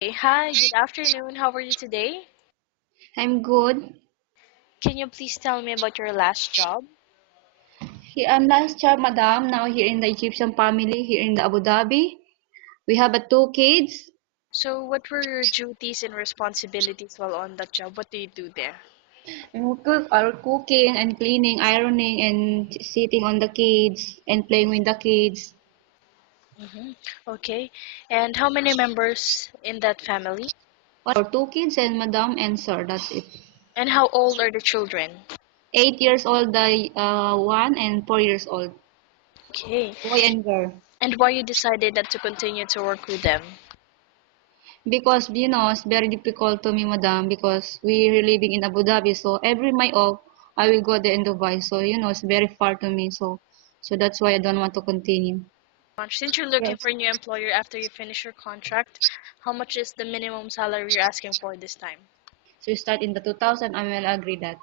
Hey, hi, good afternoon. How are you today? I'm good. Can you please tell me about your last job? Here, I'm last job, madam. Now here in the Egyptian family, here in the Abu Dhabi. We have two kids. So, what were your duties and responsibilities while on that job? What do you do there? And we cook our cooking and cleaning, ironing, and sitting on the kids and playing with the kids. Mm-hmm. Okay. And how many members in that family? Our two kids and madam and sir. That's it. And how old are the children? 8 years old, the one, and 4 years old, Okay. boy and girl. And why you decided not to continue to work with them? Because it's very difficult to me, madam, because we're living in Abu Dhabi. So every my off, I will go there in Dubai. So it's very far to me. So that's why I don't want to continue. Since you're looking Yes. for a new employer after you finish your contract, how much is the minimum salary you're asking for this time? So we start in the 2000. I will agree that.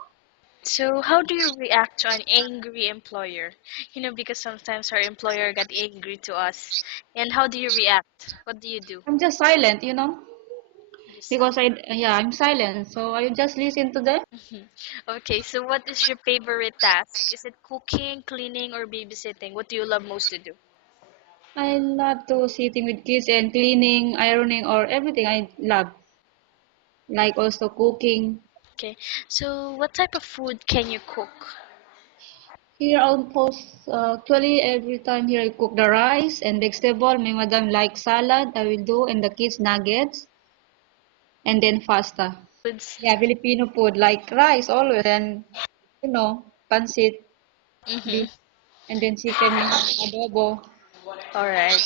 So, how do you react to an angry employer? Because sometimes our employer got angry to us. And how do you react? What do you do? I'm just silent, Just because silent. I'm silent. So I just listen to them. Mhm. Okay, so what is your favorite task? Is it cooking, cleaning, or babysitting? What do you love most to do? I love to sitting with kids and cleaning, ironing, or everything I love. Like also cooking. Okay, so what type of food can you cook? Here almost actually every time here I cook the rice and vegetable. My madam like salad, I will do, and the kids nuggets, and then pasta. Foods. Yeah, Filipino food like rice always, and pancit, Mm-hmm. beef, and then chicken adobo. All right.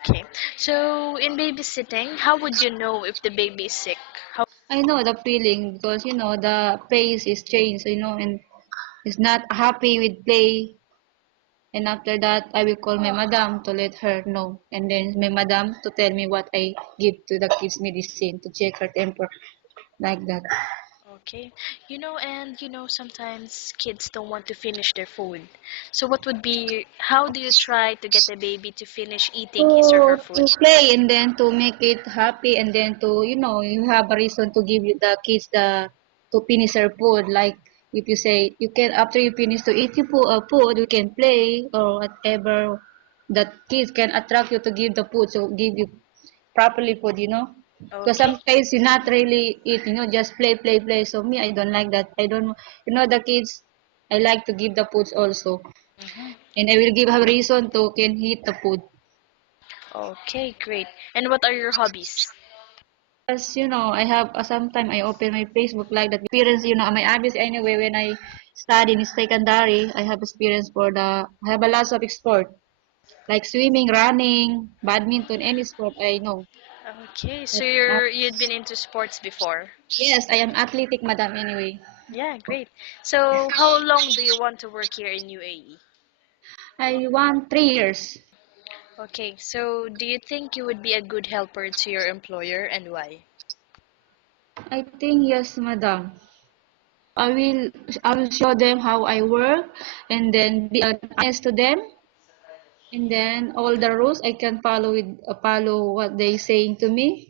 Okay. So in babysitting, how would you know if the baby is sick? How I know the feeling because the face is changed, and is not happy with play. And after that, I will call my madam to let her know, and then my madam to tell me what I give to the kids medicine to check her temper like that. Okay. Sometimes kids don't want to finish their food. So what would be, how do you try to get the baby to finish eating his or her To food? play and then to make it happy and then to you have a reason to give the kids the to finish their food, like if you say you can after you finish to eat your food you can play or whatever that kids can attract you to give the food, so give you properly food, because Okay. sometimes you not really eat, just play. So me, I don't like that. I don't, the kids, I like to give the foods also, Hmm. and I will give a reason to can eat the food. Okay, great. And what are your hobbies? As I have sometime I open my Facebook like that. Experience, my hobbies anyway. When I study in secondary, I have experience for I have a lot of sport like swimming, running, badminton, any sport I know. Okay, so But, uh, you'd been into sports before. yes, I am athletic, madam. Anyway, Yeah, great. So how long do you want to work here in UAE? I want 3 years. Okay, so do you think you would be a good helper to your employer and why? I think yes, madam. I will I will show them how I work and then be honest to them, and then all the rules I can follow what they saying to me.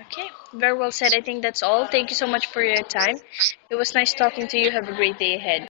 Okay, very well said. I think that's all. Thank you so much for your time. It was nice talking to you. Have a great day ahead.